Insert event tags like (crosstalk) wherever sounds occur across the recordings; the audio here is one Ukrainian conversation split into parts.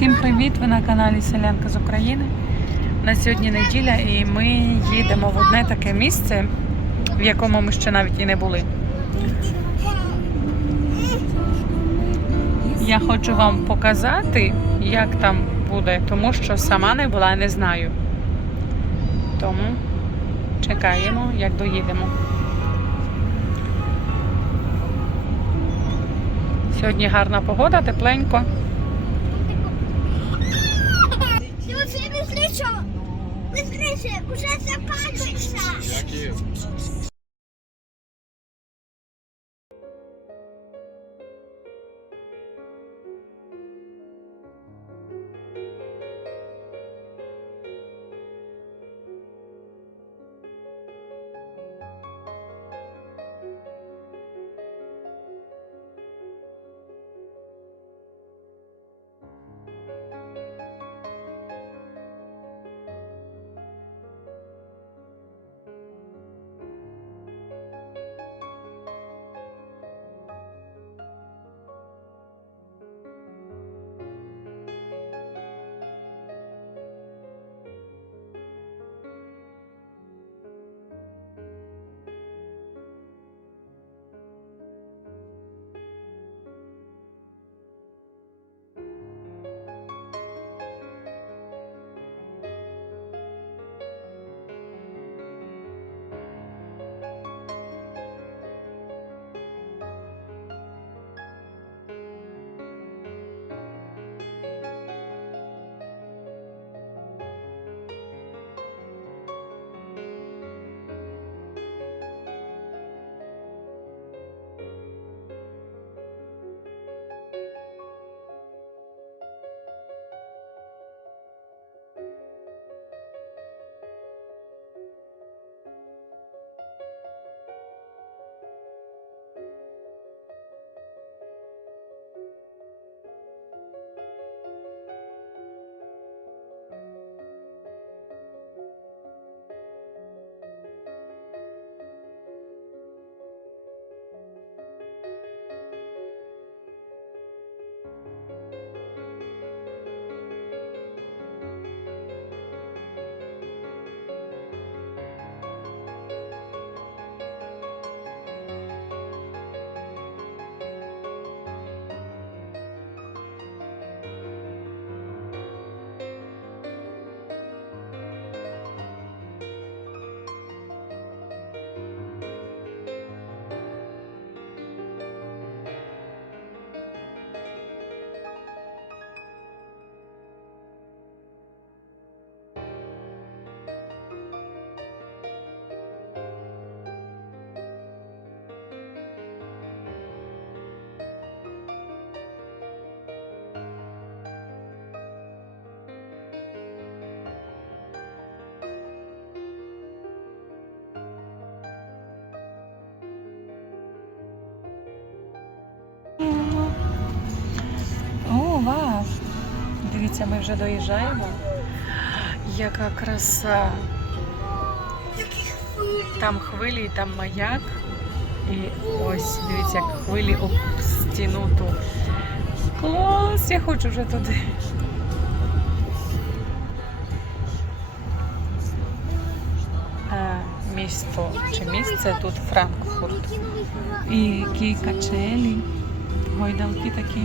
Всім привіт! Ви на каналі Селянка з України. На сьогодні неділя і ми їдемо в одне таке місце, в якому ми ще навіть і не були. Я хочу вам показати, як там буде, тому що сама не була, не знаю. Тому чекаємо, як доїдемо. Сьогодні гарна погода, тепленько. Быстрее! Быстрее! Уже западаешься! Дивіться, ми вже доїжджаємо. Яка краса! Там хвилі, там маяк. І ось, дивіться, як хвилі об стіну ту. Клас! Я хочу вже туди. Місто чи місце тут Франкфурт. І які качелі, гойдалки такі.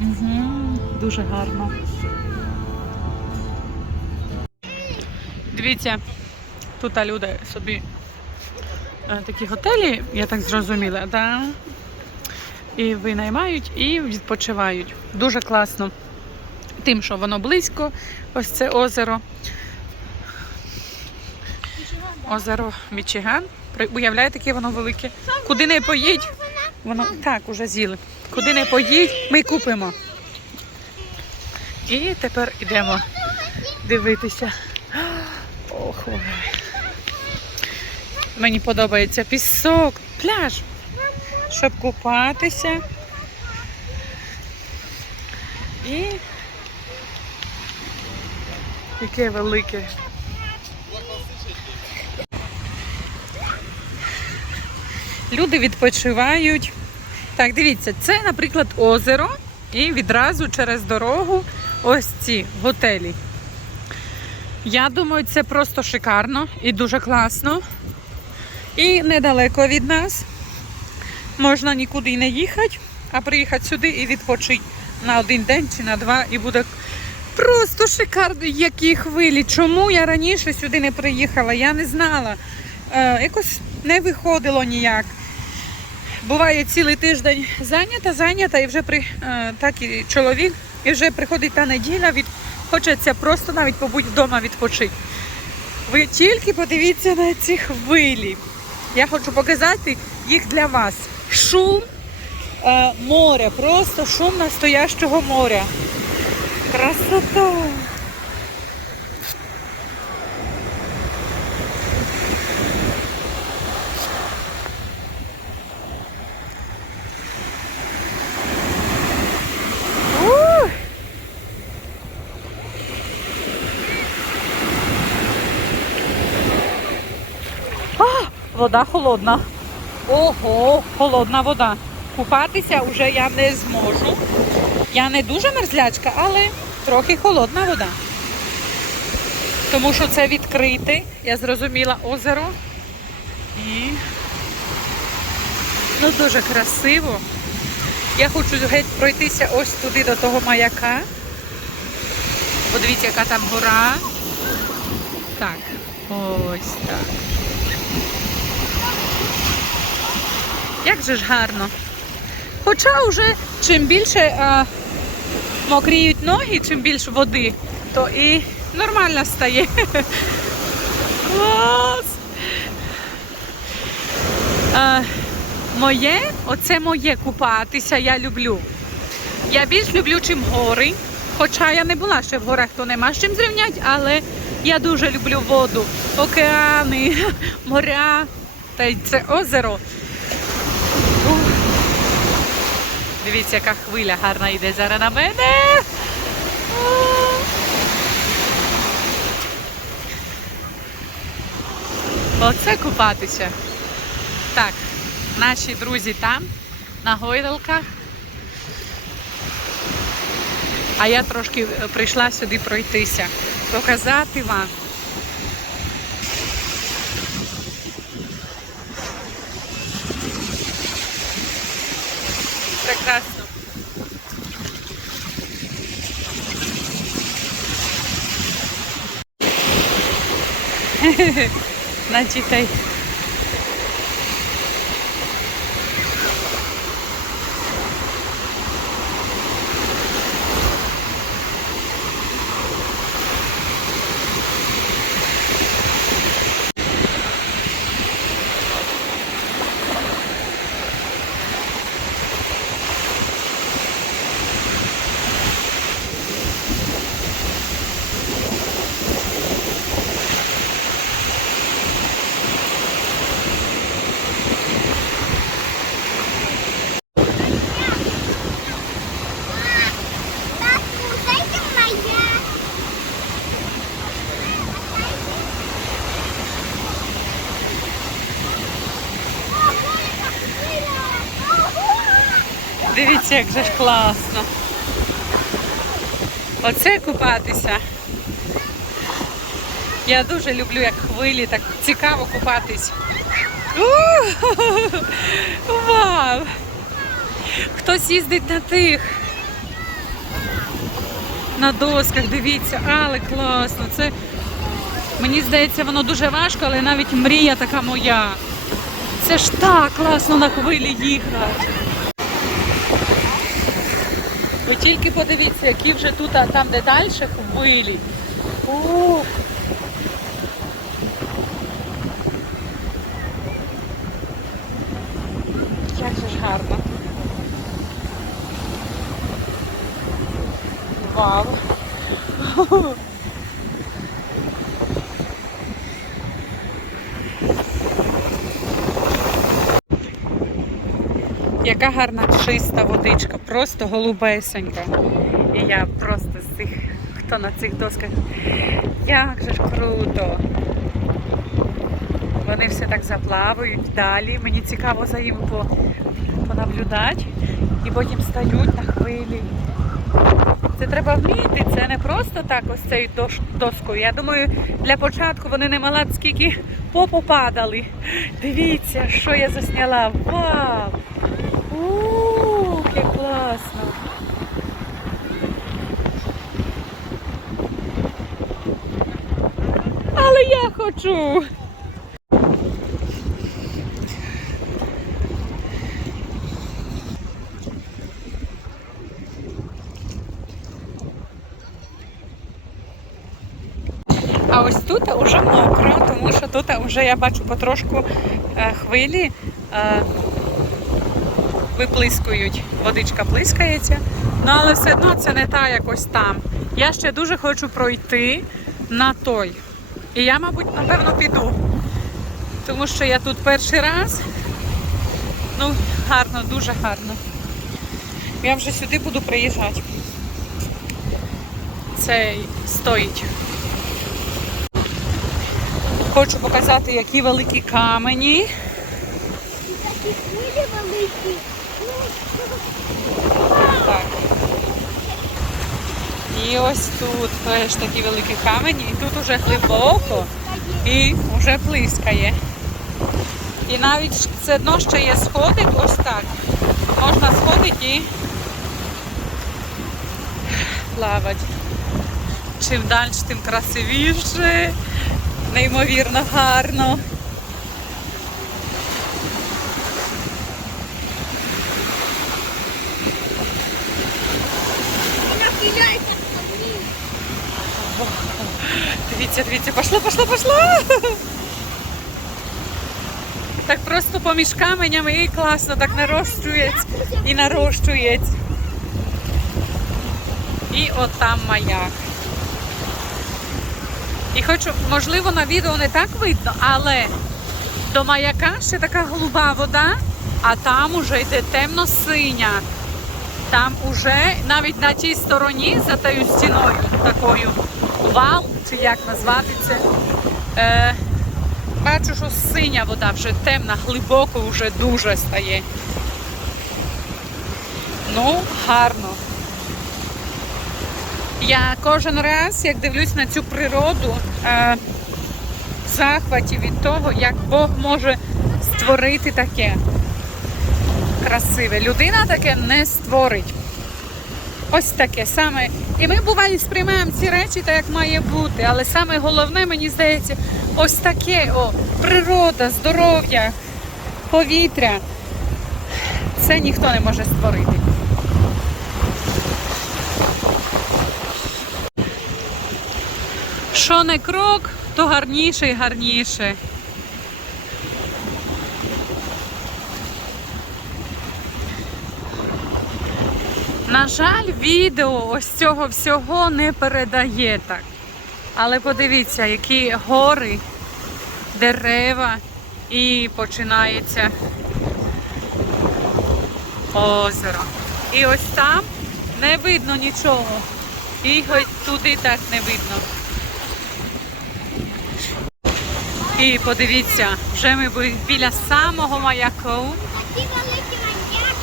Угу, дуже гарно. Дивіться, тут люди собі е, такі готелі, я так зрозуміла, да? і винаймають і відпочивають. Дуже класно. Тим, що воно близько, ось це озеро. Озеро Мічиган. Уявляєте, яке воно велике. Куди не поїдь, воно так уже з'їли. Куди не поїдь, ми купимо. І тепер йдемо дивитися. Ох. Мені подобається пісок, пляж, щоб купатися. І яке велике. Люди відпочивають. Так, дивіться, це, наприклад, озеро. І відразу через дорогу ось ці готелі. Я думаю, це просто шикарно і дуже класно. І недалеко від нас. Можна нікуди не їхати, а приїхати сюди і відпочити на один день чи на два, і буде просто шикарно, які хвилі. Чому я раніше сюди не приїхала? Я не знала. Е, якось не виходило ніяк. Буває цілий тиждень зайнята, зайнята, і вже при е, так і чоловік, і вже приходить та неділя, від хочеться просто навіть побути вдома відпочити. Ви тільки подивіться на ці хвилі. Я хочу показати їх для вас. Шум е, моря, просто шум настоящого моря. Красота! Ух! А, вода холодна. Ого, холодна вода. Купатися вже я не зможу. Я не дуже мерзлячка, але трохи холодна вода. Тому що це відкрите, я зрозуміла озеро. І ну, дуже красиво. Я хочу геть пройтися ось туди до того маяка. Подивіться, яка там гора. Так, ось так. Як же ж гарно. Хоча вже чим більше а, мокріють ноги, чим більше води, то і нормально стає. Клас! А, моє, оце моє купатися, я люблю. Я більш люблю, чим гори. Хоча я не була ще в горах, то нема з чим зрівняти, але я дуже люблю воду, океани, моря та й це озеро. Ух. Дивіться, яка хвиля гарна йде зараз на мене. Оце купатися. Так, наші друзі там, на гойдалках. А я трошки прийшла сюди пройтися, показати вам. Прекрасно. (laughs) На дітей. Дивіться, як же ж класно. Оце купатися. Я дуже люблю, як хвилі, так цікаво купатись. Вау! Хтось їздить на тих. На досках, дивіться, але класно. Це мені здається, воно дуже важко, але навіть мрія така моя. Це ж так класно на хвилі їхати. Ви тільки подивіться, які вже тут, а там де далі хвилі. Ух. Як же ж гарно. Вау. Яка гарна чиста водичка, просто голубесенька. І я просто з цих, хто на цих досках. Як же ж круто! Вони все так заплавають далі. Мені цікаво за по, понаблюдати. наблюдати і потім стають на хвилі. Це треба вміти, це не просто так ось цією доскою. Я думаю, для початку вони не мала скільки попопадали. Дивіться, що я засняла. Вау! Ууу, як класно! Але я хочу. А ось тут вже мокро, тому що тут вже я бачу потрошку е, хвилі е, виплискують. Водичка плискається. Ну але все одно це не та якось там. Я ще дуже хочу пройти на той. І я, мабуть, напевно, піду. Тому що я тут перший раз. Ну, гарно, дуже гарно. Я вже сюди буду приїжджати. Це стоїть. Хочу показати, які великі камені. Такі хвилі великі. Так. І ось тут теж такі великі камені, і тут уже глибоко і вже плискає. І навіть це дно ще є сходи, ось так. Можна сходити і плавати. Чим далі, тим красивіше, неймовірно гарно. Дивіться, дивіться, пішло, пішло, пішло. Так просто поміж каменями і класно, так нарощується і нарощується. І от там маяк. І хочу, можливо, на відео не так видно, але до маяка ще така голуба вода, а там уже йде темно-синя. Там уже навіть на тій стороні за тою стіною такою вал, чи як назвати це. Е, бачу, що синя вода вже темна, глибоко вже дуже стає. Ну, гарно. Я кожен раз, як дивлюсь на цю природу, е, захваті від того, як Бог може створити таке красиве. Людина таке не створить. Ось таке саме. І ми буває сприймаємо ці речі так, як має бути. Але саме головне, мені здається, ось таке о, природа, здоров'я, повітря. Це ніхто не може створити. Що не крок, то гарніше і гарніше. На жаль, відео ось цього всього не передає так. Але подивіться, які гори, дерева і починається озеро. І ось там не видно нічого. І туди так не видно. І подивіться, вже ми біля самого маяку. Такі великі маньяк.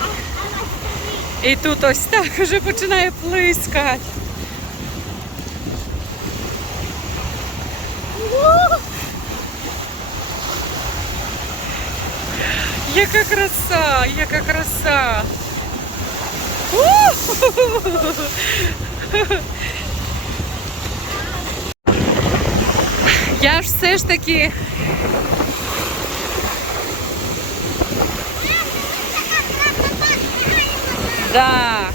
А, а на столі. І тут ось так вже починає плискати. Яка краса, яка краса. Я ж все ж таки. Да,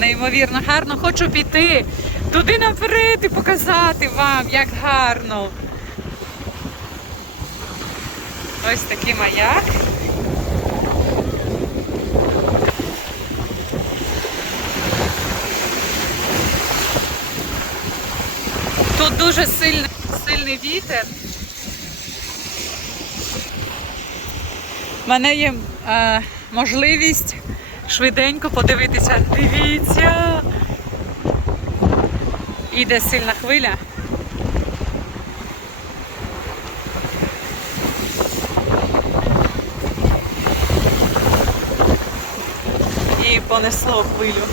неймовірно гарно. Хочу піти туди наперед і показати вам, як гарно. Ось такий маяк. Тут дуже сильний, сильний вітер. У мене є е, можливість швиденько подивитися. Дивіться. Іде сильна хвиля. І понесло хвилю.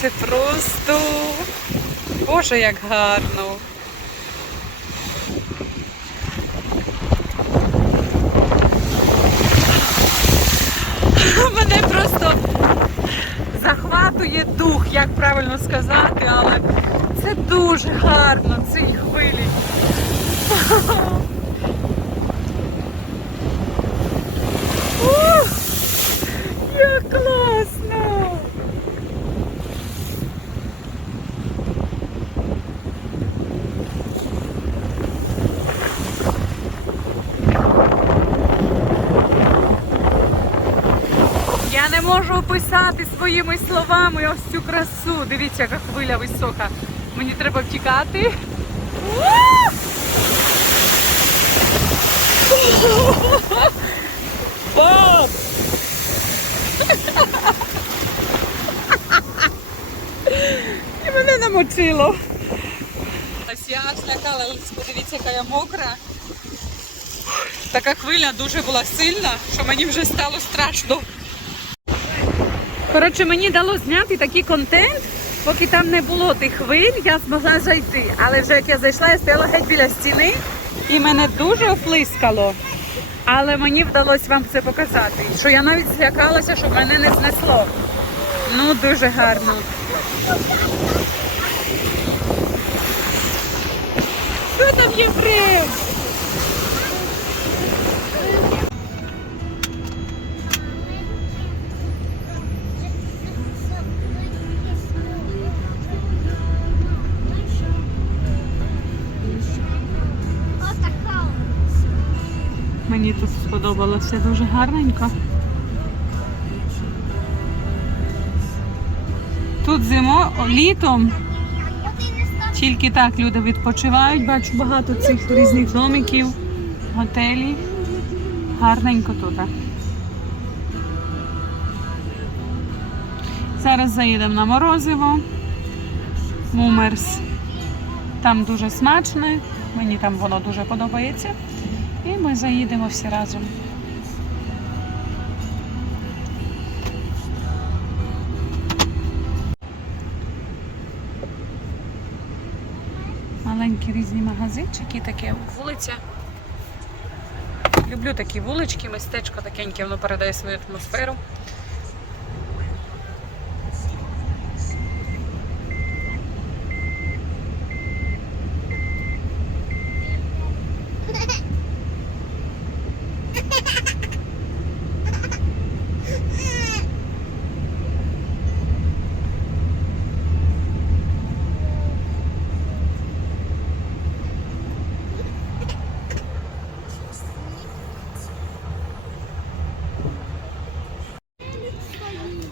Це просто. Боже, як гарно. Мене просто захватує дух, як правильно сказати, але це дуже гарно, ці хвилі. Ух, як класно! Я не можу описати своїми словами ось цю красу. Дивіться, яка хвиля висока. Мені треба втікати. Пап! І мене намочило. Ось я злякалась, подивіться, яка я мокра. Така хвиля дуже була сильна, що мені вже стало страшно. Коротше, мені дало зняти такий контент, поки там не було тих хвиль, я змогла зайти. Але вже як я зайшла, я стояла геть біля стіни і мене дуже оплискало. Але мені вдалося вам це показати. Що я навіть злякалася, щоб мене не знесло. Ну, дуже гарно. Що там є прям? Мені тут сподобалося дуже гарненько. Тут зимо, літом тільки так люди відпочивають. Бачу багато цих різних домиків, готелів. Гарненько тут. Зараз заїдемо на морозиво. Мумерс. Там дуже смачне. Мені там воно дуже подобається. І ми заїдемо всі разом. Маленькі різні магазинчики, таке вулиця. Люблю такі вулички, містечко такеньке, воно передає свою атмосферу.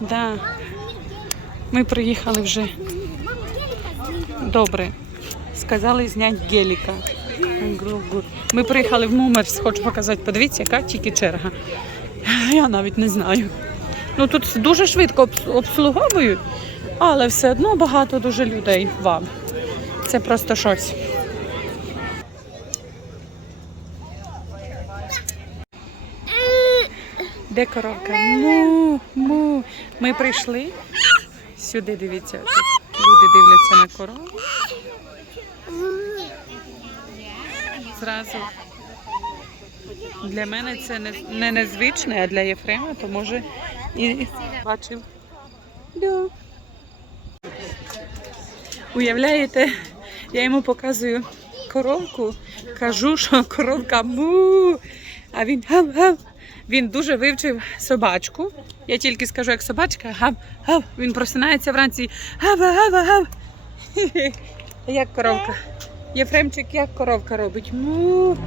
Да. Ми приїхали вже добре. Сказали зняти геліка. Ми приїхали в Мумерс, хочу показати, подивіться, яка тільки черга. Я навіть не знаю. Ну тут дуже швидко обслуговують, але все одно багато дуже людей. Вау. Це просто щось. Де коровка? Му, му. Ми прийшли. Сюди дивіться. Тут люди дивляться на корову. Зразу. Для мене це не, не незвичне, а для Єфрема, то може і бачив. Да. Уявляєте, я йому показую коровку, кажу, що коровка му, а він гав-гав. Він дуже вивчив собачку. Я тільки скажу, як собачка, гав, гав. Він просинається вранці. Гав, гав, гав. (laughs) Як коровка. Єфремчик, як коровка робить. Му.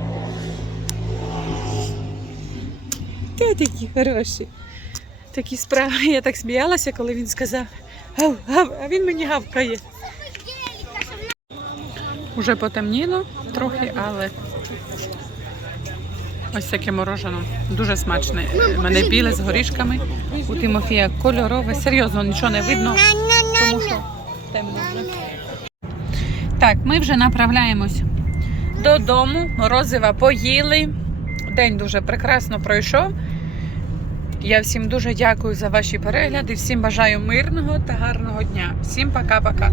Ти такі хороші. Такі справи. Я так сміялася, коли він сказав гав, гав, а він мені гавкає. Уже потемніло трохи, але ось таке морожено. Дуже смачне. У мене біле з горішками. У Тимофія кольорове. Серйозно, нічого не видно, тому що темно вже. Так, ми вже направляємось додому. Морозива поїли. День дуже прекрасно пройшов. Я всім дуже дякую за ваші перегляди. Всім бажаю мирного та гарного дня. Всім пока-пока.